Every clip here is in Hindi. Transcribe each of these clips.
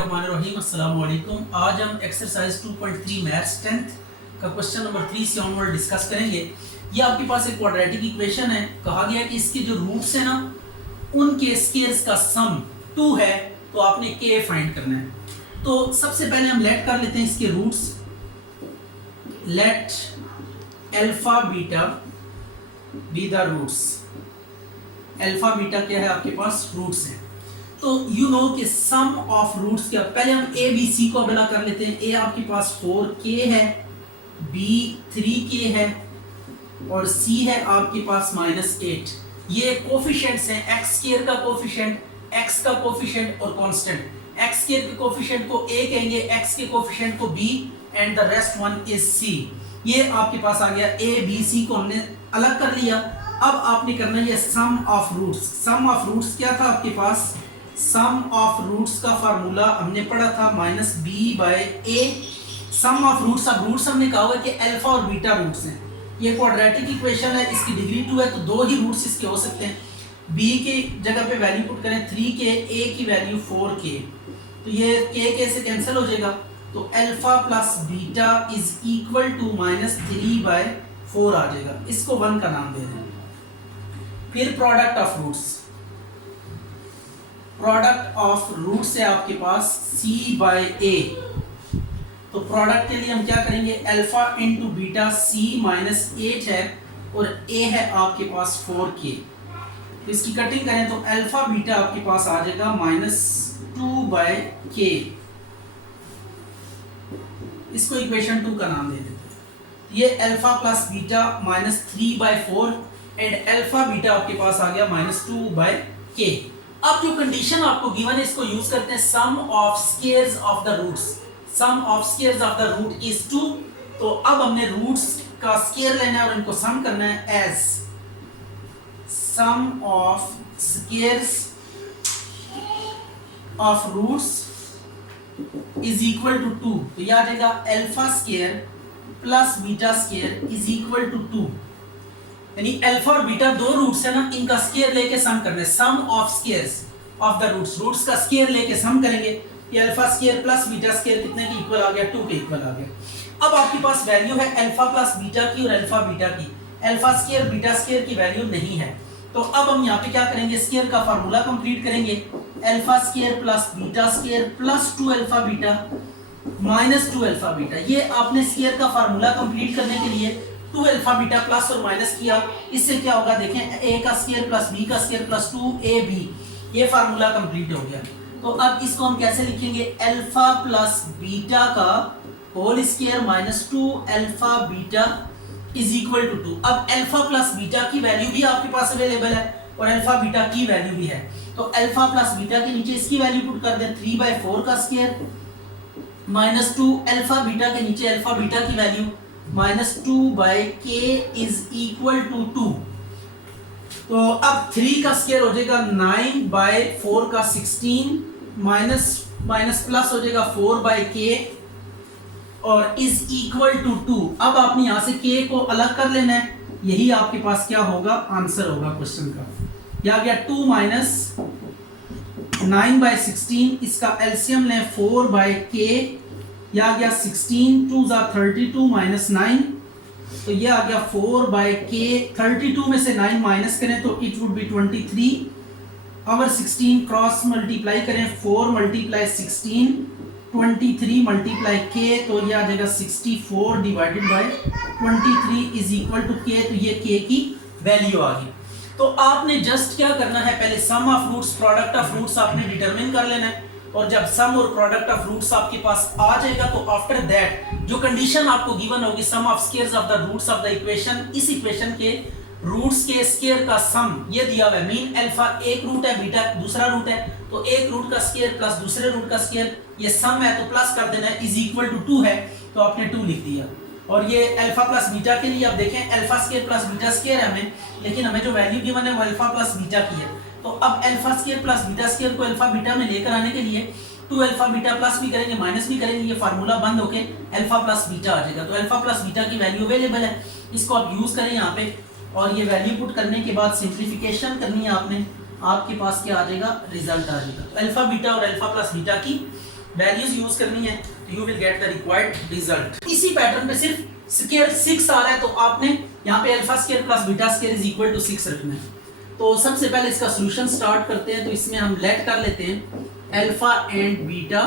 अस्सलाम वालेकुम। आज हम एक्सरसाइज 2.3 मैथ्स 10th का क्वेश्चन नंबर 3 से ऑनवर्ड डिस्कस करेंगे। ये आपके पास एक क्वाड्रेटिक इक्वेशन है। कहा गया कि इसके जो रूट्स हैं ना, उनके स्क्वायर्स का सम 2 है, तो आपने k फाइंड करना है। तो सबसे पहले हम लेट कर लेते हैं इसके roots. Let alpha beta be the roots. Alpha beta क्या है, आपके पास रूट्स हैं। तो यू नो कि सम ऑफ रूट्स क्या, पहले हम ए बी सी को बना कर लेते हैं। ए आपके पास 4k है, बी 3k है और सी है आपके पास -8। ये कोफिशिएंट्स हैं, एक्स स्क्वायर का कोफिशिएंट, एक्स का कोफिशिएंट और कांस्टेंट। एक्स स्क्वायर के कोफिशिएंट को a कहेंगे, एक्स के कोफिशिएंट को b and the rest one is c। ये आपके पास आ गया a b c को हमने अलग कर लिया। अब आपने करना है sum of roots. Sum of roots क्या था आपके पास, सम ऑफ रूट्स का फार्मूला हमने पढ़ा था -b/a। सम ऑफ रूट्स, अब रूट्स हमने कहा हुआ है कि अल्फा और बीटा रूट्स हैं। ये क्वाड्रेटिक इक्वेशन है, इसकी डिग्री 2 है, तो दो ही रूट्स इसके हो सकते हैं। b की जगह पे वैल्यू पुट करें 3k, a की वैल्यू 4k, तो ये k से कैंसिल हो जाएगा। तो alpha plus beta is equal to -3/4 आ जाएगा। इसको 1 का नाम दे दें। फिर product of roots, product of roots है आपके पास c/a। तो प्रोडक्ट के लिए हम क्या करेंगे, अल्फा इंटू बीटा c -8 है और a है आपके पास 4k। तो इसकी कटिंग करें तो अल्फा बीटा आपके पास आ जाएगा -2/k। इसको इक्वेशन 2 का नाम दे देते हैं। ये alpha plus beta -3/4 and alpha beta आपके पास आ गया -2/k। अब जो कंडीशन आपको गिवन है, इसको यूज करते हैं sum of squares of the roots. Sum of squares of the root is 2। तो अब हमने रूट्स का स्क्वायर लेना है और इनको सम करना है as sum of squares of roots is equal to 2। तो यह आ जाएगा alpha square plus beta square is equal to 2। यानी अल्फा और बीटा दो रूट्स है ना, इनका स्क्वायर लेके सम करना है। Sum of squares of the roots, roots का स्क्वायर लेके सम करेंगे। ये alpha square plus beta square कितने के इक्वल आ गया, 2 के इक्वल आ गया। अब आपके पास वैल्यू है अल्फा प्लस बीटा की और अल्फा बीटा की। अल्फा स्क्वायर बीटा स्क्वायर की वैल्यू नहीं है, तो अब हम यहाँ पे क्या करेंगे, स्क्वायर का फार्मूला कंप्लीट करेंगे। Alpha square plus beta square plus 2 alpha beta -2 alpha beta. ये आपने स्क्वायर का फार्मूला कंप्लीट करने के लिए 2 अल्फा बीटा प्लस और माइनस किया। इससे क्या होगा, देखें, a का स्क्वायर प्लस b का स्क्वायर प्लस 2ab। ये फार्मूला कंप्लीट हो गया। तो अब इसको हम कैसे लिखेंगे, अल्फा प्लस बीटा का whole square -2 alpha beta is equal to 2। अब अल्फा प्लस बीटा की वैल्यू भी आपके पास अवेलेबल है और अल्फा बीटा की वैल्यू भी है। तो अल्फा प्लस बीटा के नीचे इसकी वैल्यू पुट कर दें 3/4 का स्क्वायर -2 अल्फा बीटा के नीचे अल्फा बीटा की value -2/k is equal to 2। तो अब 3 का स्क्वायर हो जाएगा 9/4 का 16 माइनस प्लस हो जाएगा 4/k और इज इक्वल टू 2। अब आपने यहां से k को अलग कर लेना है। यही आपके पास क्या होगा, आंसर होगा क्वेश्चन का। यह आ गया 2 - 9/16, इसका एलसीएम लें 4/k। यह आ गया 16 2 32 -9, तो यह आ गया 4/k। 32 में से 9 माइनस करें तो इट वुड बी 23 और 16 क्रॉस मल्टीप्लाई करें 4 × 16 23 × k, तो यह आ जाएगा 64 divided by 23 is equal to k। तो ये k की वैल्यू आ गई। तो आपने जस्ट क्या करना है, पहले sum of roots product of roots आपने डिटरमिन कर लेना है। और जब सम और प्रोडक्ट ऑफ रूट्स आपके पास आ जाएगा तो आफ्टर दैट जो कंडीशन आपको गिवन होगी, sum of squares of the roots of the equation, इस इक्वेशन के रूट्स के स्क्वायर का सम ये दिया हुआ है। मीन अल्फा एक रूट है, बीटा दूसरा रूट है, तो एक रूट का स्क्वायर प्लस दूसरे रूट का स्क्वायर, ये सम है तो प्लस कर देना है, इज इक्वल टू 2 है, तो आपने 2 लिख दिया। और ये अल्फा प्लस बीटा के लिए अब देखें, alpha square plus beta square है हमें, लेकिन हमें जो वैल्यू गिवन है वो अल्फा प्लस बीटा की है। तो अब alpha square plus beta square को अल्फा बीटा में लेकर आने के लिए 2 अल्फा बीटा प्लस भी करेंगे माइनस भी करेंगे, ये फार्मूला बंद होके अल्फा प्लस बीटा आ जाएगा। तो अल्फा प्लस बीटा की वैल्यू अवेलेबल है, इसको आप यूज करें यहाँ पे और ये वैल्यू पुट करने के बाद सिंप्लीफिकेशन करनी है आपने, आपके पास क्या आ जाएगा, रिजल्ट आ जाएगा। अल्फा बीटा और अल्फा प्लस बीटा की वैल्यूज यूज करनी है, you will get the required result. इसी पैटर्न पे सिर्फ स्केयर 6 आ रहा है, तो आपने यहाँ पे alpha square plus beta square is equal to 6 रखना है। तो सबसे पहले इसका सॉल्यूशन स्टार्ट करते हैं। तो इसमें हम लेट कर लेते हैं alpha and beta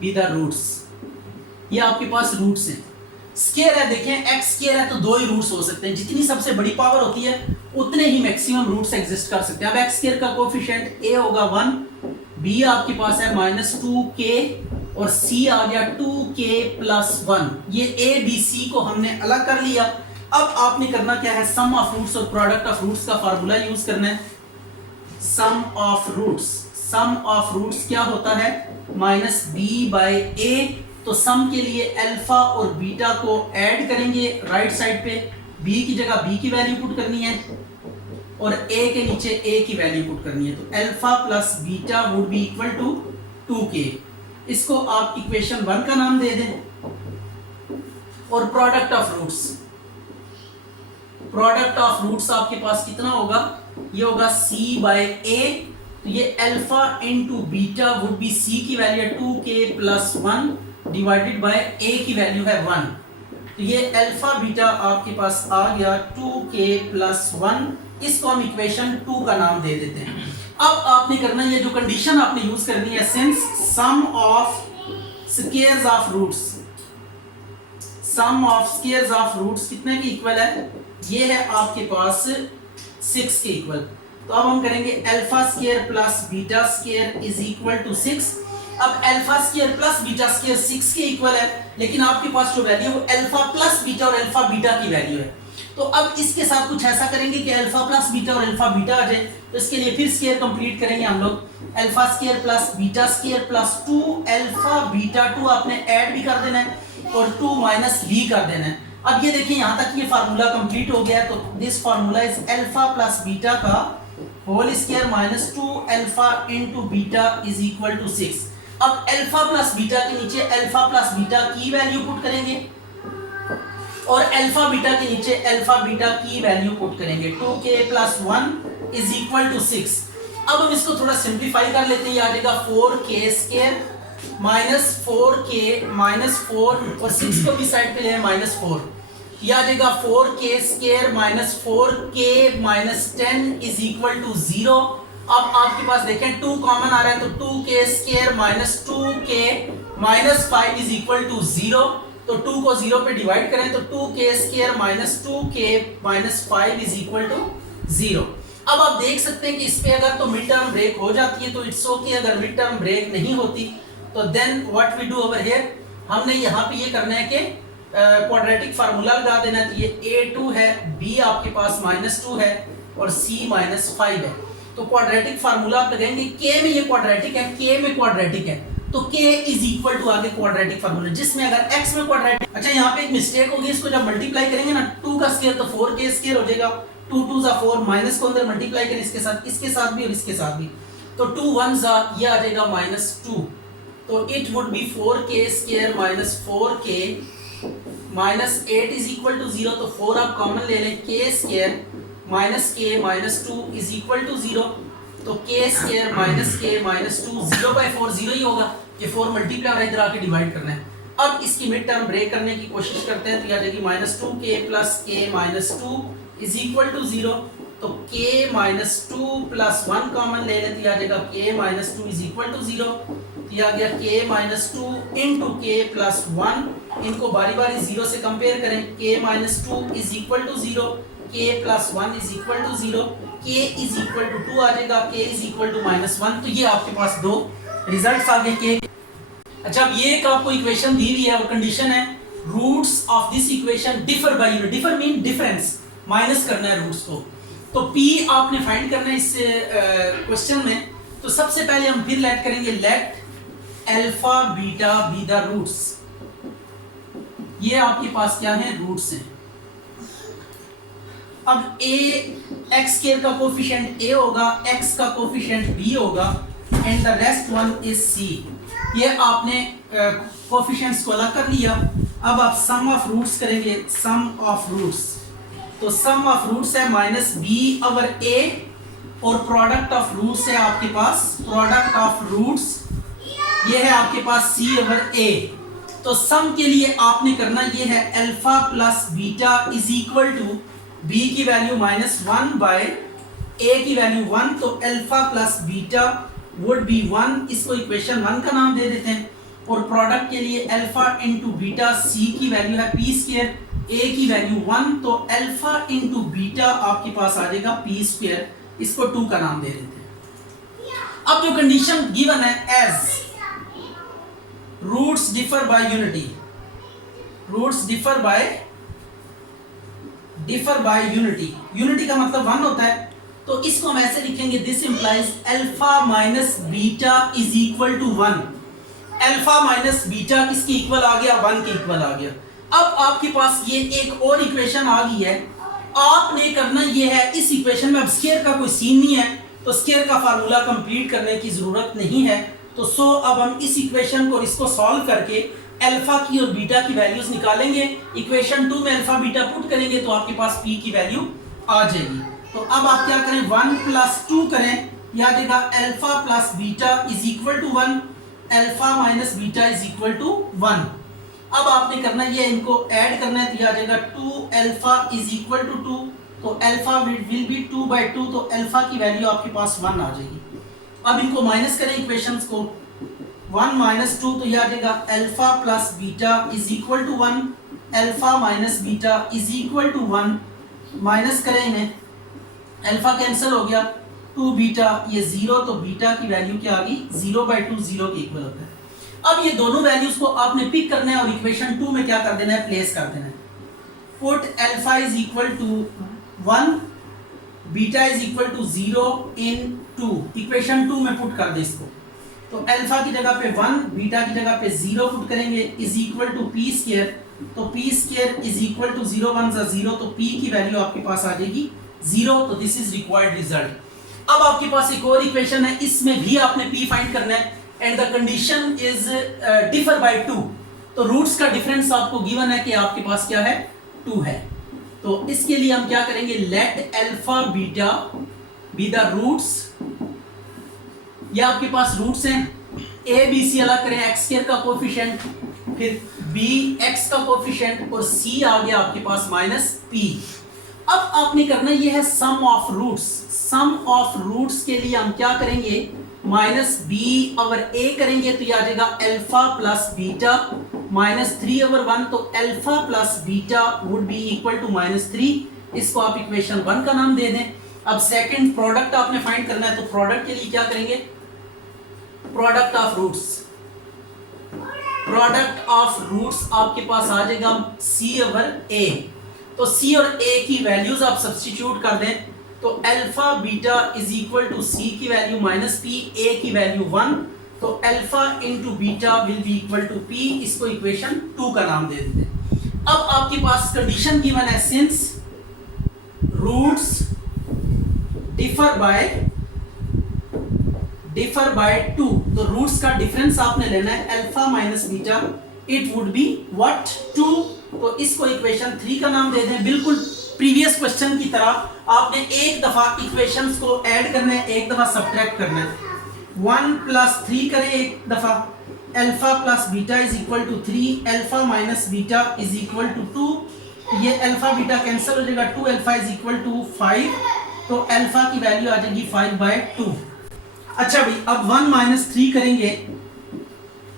be the roots. ये आपके पास रूट्स हैं। स्केयर है, देखें एक्स स्केयर है तो दो ही रूट्स हो सकते हैं। जितनी सबसे बड़ी पावर होती है उतने ही मैक्सिमम रूट्स एग्जिस्ट कर सकते हैं। अब एक्स स्केयर का कोफिशिएंट ए होगा 1, बी आपके पास है -2k और सी आ गया 2k + 1। ये ए बी सी को हमने अलग कर लिया। अब आपने करना क्या है, सम ऑफ रूट्स और प्रोडक्ट ऑफ रूट्स का फार्मूला यूज करना है। सम ऑफ रूट्स क्या होता है, -b/a। तो सम के लिए अल्फा और बीटा को ऐड करेंगे राइट साइड पे, b की जगह b की वैल्यू पुट करनी है और a के नीचे a की वैल्यू पुट करनी है। तो alpha plus beta would be equal to 2k। इसको आप इक्वेशन 1 का नाम दे दें। और प्रोडक्ट ऑफ रूट्स आपके पास कितना होगा, ये होगा c/a। तो ये alpha into beta would B c की वैल्यू है 2k + 1 डिवाइडेड बाय a की वैल्यू है 1। तो ये अल्फा बीटा आपके पास आ गया 2k + 1। इसको हम इक्वेशन 2 का नाम दे देते हैं। अब आपने करना है, ये जो कंडीशन आपने यूज करनी है, since sum of squares of roots कितने के इक्वल है, ये है आपके पास 6 के इक्वल। तो अब हम करेंगे alpha square plus beta square is equal to 6। अब alpha square plus beta square 6 के इक्वल है, लेकिन आपके पास जो वैल्यू है वो अल्फा प्लस बीटा और अल्फा बीटा की वैल्यू है। तो अब इसके साथ कुछ ऐसा करेंगे कि अल्फा प्लस बीटा और अल्फा बीटा आ जाए। तो इसके लिए फिर स्क्वायर कंप्लीट करेंगे हम लोग। Alpha square plus beta square plus 2 alpha beta 2 आपने ऐड भी कर देना है और 2 माइनस b कर देना है। अब ये देखिए यहाँ तक ये फार्मूला कंप्लीट हो गया। तो this formula is alpha plus beta का whole square minus 2 alpha into beta is equal to 6। अब अल्फा प्लस बीटा के नीचे अल्फा प्लस बीटा की वैल्यू पुट करेंगे और अल्फा बीटा के नीचे अल्फा बीटा की वैल्यू पुट करेंगे। 2k + 1 is equal to 6। अब हम इसको थोड़ा सिंप्लीफाई कर लेते हैं। ये आ जाएगा 4k स्क्वायर -4k -4 और 6 को भी साइड पे ले -4। ये आ जाएगा 4k square -4k -10 is equal to 0। अब आपके पास देखें 2 कॉमन आ रहा है, तो 2k square -2k -5 is equal to 0। तो 2 को 0 पे डिवाइड करें तो 2k square -2k -5 is equal to 0। अब आप देख सकते हैं कि इस पे अगर तो मिड टर्म ब्रेक हो जाती है तो इट्स ओके। अगर मिड टर्म ब्रेक नहीं होती तो then what we do over here, हमने यहाँ पे ये करना है कि क्वाड्रेटिक फार्मूला लगा देना है। तो ये a2 है, b आपके पास -2 है और c -5 है। तो क्वाड्रेटिक फार्मूला आप लगाएंगे। k में ये क्वाड्रेटिक है, k में क्वाड्रेटिक है, तो k इज इक्वल टू आगे क्वाड्रेटिक फार्मूला, जिसमें अगर x में क्वाड्रेटिक। अच्छा यहाँ पे एक मिस्टेक होगी, इसको जब मल्टीप्लाई करेंगे ना 2 का स्क्वायर तो 4k स्क्वायर हो जाएगा। 2 2 * 4 माइनस को अंदर मल्टीप्लाई करें इसके साथ भी और इसके साथ भी, तो 2 1 ये आ जाएगा -2। तो it would be 4k square -4k -8 is equal to 0। तो 4 आप कॉमन ले लें, k square -k -2 is equal to 0। तो k स्क्वायर -k -2 0/4 0 ही होगा। ये 4 मल्टीप्लाई और इधर आके डिवाइड करना है। अब इसकी मिड टर्म ब्रेक करने की कोशिश करते हैं। तो ये आ जाएगी -2k + k -2 is equal to 0। तो k -2 + 1 कॉमन ले लेते, आ जाएगा k -2 इज इक्वल टू 0। ये आ गया k -2 इंटू k + 1। इनको बारी बारी 0 से कंपेयर करें। k -2 is equal to 0, k + 1 is equal to 0, k is equal to 2 आ जाएगा, k इज इक्वल टू -1। तो ये आपके पास दो रिजल्ट्स आ गए k। अच्छा अब ये एक आपको इक्वेशन दी हुई है और कंडीशन है roots of this equation differ by unit. Differ mean difference, minus करना है रूट्स को। तो p आपने फाइंड करना है इस क्वेश्चन में। तो सबसे पहले हम फिर लेट करेंगे, let alpha beta be the roots. ये आपके पास क्या है, रूट्स हैं। अब a x स्क्वायर का कोफिशिएंट a होगा, x का कोफिशिएंट b होगा and the rest one is c। ये आपने कोफिशिएंट्स को अलग कर लिया। अब आप सम ऑफ रूट्स करेंगे, सम ऑफ रूट्स। तो सम ऑफ रूट्स है -b/a और प्रोडक्ट ऑफ रूट्स है आपके पास, प्रोडक्ट ऑफ रूट्स ये है आपके पास C ओवर A। तो सम के लिए आपने करना ये है alpha plus beta is equal to b की वैल्यू -1 बाय ए की वैल्यू 1। तो alpha plus beta would be 1, इसको इक्वेशन 1 का नाम दे देते हैं। और प्रोडक्ट के लिए अल्फा इंटू बीटा, सी की वैल्यू है पी स्क्वायर, ए की वैल्यू 1, तो अल्फा इंटू बीटा आपके पास आ जाएगा पी स्क्वायर, इसको 2 का नाम दे देते हैं। अब जो कंडीशन गिवन है as roots differ by unity, roots differ by unity, unity का मतलब 1 होता है, तो इसको हम ऐसे लिखेंगे this implies alpha minus beta is equal to 1। Alpha minus beta किसके इक्वल आ गया? 1 के इक्वल आ गया। अब आपके पास ये एक और इक्वेशन आ गई है, आपने करना ये है इस इक्वेशन में, अब स्क्वायर का कोई सीन नहीं है तो स्क्वायर का फार्मूला कंप्लीट करने की जरूरत नहीं है। तो अब हम इस इक्वेशन को इसको सॉल्व करके अल्फा की और बीटा की वैल्यूज निकालेंगे। इक्वेशन 2 में अल्फा बीटा पुट करेंगे तो आपके पास पी की वैल्यू आ जाएगी। तो अब आप क्या करें, 1 प्लस 2 करें, यह देगा alpha plus beta is equal to 1, alpha minus beta is equal to 1। अब आपने करना ये इनको ऐड करना है, तो यह आ जाएगा 2 अल्फा इज इक्वल टू 2, तो अल्फा विल बी 2/2, तो अल्फा की वैल्यू आपके पास 1 आ जाएगी। अब इनको माइनस करें इक्वेशंस को, 1 माइनस 2, तो यह आ जाएगा alpha plus beta is equal to 1, alpha minus beta is equal to 1, minus करें इन्हें, अल्फा कैंसिल हो गया, 2 बीटा ये 0, तो बीटा की वैल्यू क्या आ गई 0/2, 0 के इक्वल होता है। अब ये दोनों वैल्यूज को आपने पिक करना है और इक्वेशन 2 में क्या कर देना है, प्लेस कर देना है। Put alpha is equal to 1, beta is equal to 0 in 2, equation 2 में पुट कर दे इसको। तो अल्फा की जगह पे 1, बीटा की जगह पे 0 पुट करेंगे, is equal to P square, तो P square is equal to 0 1 ज़ा 0, तो पी की वैल्यू आपके पास आ जाएगी 0, तो दिस इज रिक्वायर्ड रिजल्ट। अब आपके पास एक और इक्वेशन है, इसमें भी आपने पी फाइंड करना है and the condition is differ by 2। तो रूट्स का डिफरेंस आपको गिवन है कि आपके पास क्या है, 2 है। तो इसके लिए हम क्या करेंगे, let alpha beta be the roots, ये आपके पास रूट्स हैं, ए बी सी अलग करें, एक्स स्क्वायर का कोफिशिएंट, फिर बी एक्स का कोफिशिएंट, और सी आ गया आपके पास माइनस पी। अब आपने करना ये है sum of roots, sum of roots के लिए हम क्या करेंगे, माइनस बी ओवर ए करेंगे, तो ये आ जाएगा alpha plus beta minus 3 over 1, तो alpha plus beta would be equal to -3, इसको आप इक्वेशन 1 का नाम दे दें। अब सेकंड प्रोडक्ट आपने फाइंड करना है, तो प्रोडक्ट के लिए क्या करेंगे, product of roots, product of roots आपके पास आ जाएगा सी ओवर ए। तो सी और ए की वैल्यूज आप सब्स्टिट्यूट कर दें, तो alpha beta is equal to C की वैल्यू माइनस पी, ए की वैल्यू 1, तो alpha into beta will be equal to P, इसको इक्वेशन 2 का नाम दे देते हैं। अब आपके पास कंडीशन गिवन है, सिंस रूट्स डिफर बाय 2, तो रूट्स का डिफरेंस आपने लेना है alpha minus beta, it would be what 2, तो इसको इक्वेशन 3 का नाम दे दें। बिल्कुल प्रीवियस क्वेश्चन की तरह आपने एक दफा इक्वेशंस को ऐड करना है, एक दफा सब्ट्रैक्ट करना है। 1 प्लस 3 करें एक दफा, alpha plus beta is equal to 3, alpha minus beta is equal to 2, ये अल्फा बीटा कैंसिल हो जाएगा, 2 अल्फा इज इक्वल टू 5, तो अल्फा की वैल्यू आ जाएगी 5/2। अच्छा भाई, अब 1 माइनस 3 करेंगे,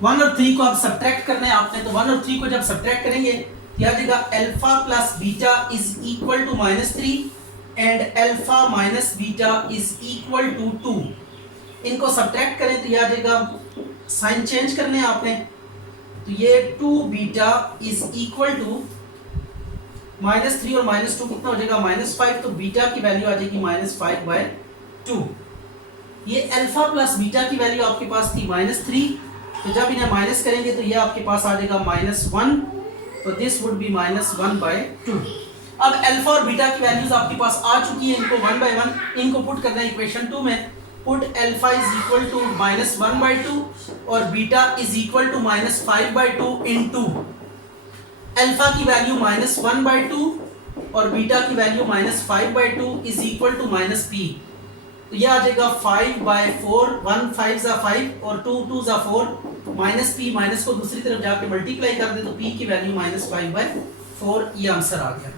1 और 3 को अब सब्ट्रैक्ट करना है आपने, तो 1 और 3 को जब सब्ट्रैक्ट करेंगे क्या आ जाएगा, alpha plus beta is equal to -3 and alpha minus beta is equal to 2। इनको सब्ट्रैक्ट करें तो ये आ जाएगा, साइन चेंज करने हैं आपने, तो ये 2 बीटा इज इक्वल टू -3 और -2 कितना हो जाएगा, -5, तो बीटा की वैल्यू आ जाएगी -5/2। ये अल्फा प्लस बीटा की वैल्यू आपके पास थी -3, तो जब इन्हें माइनस करेंगे तो ये आपके पास आ जाएगा -1, तो दिस वुड बी -1/2। अब अल्फा और बीटा की वैल्यूज आपके पास आ चुकी है, इनको 1 बाय 1 इनको पुट करना है इक्वेशन 2 में। Put alpha is equal to -1/2 और beta is equal to -5/2 into alpha की वैल्यू -1/2 और बीटा की value -5/2 is equal to -p। तो यह आ जाएगा 5/4, 1 5 ज़ा 5 और 2 2 ज़ा 4, माइनस पी, माइनस को दूसरी तरफ जाके मल्टीप्लाई कर दे तो पी की वैल्यू -5/4, ये आंसर आ गया।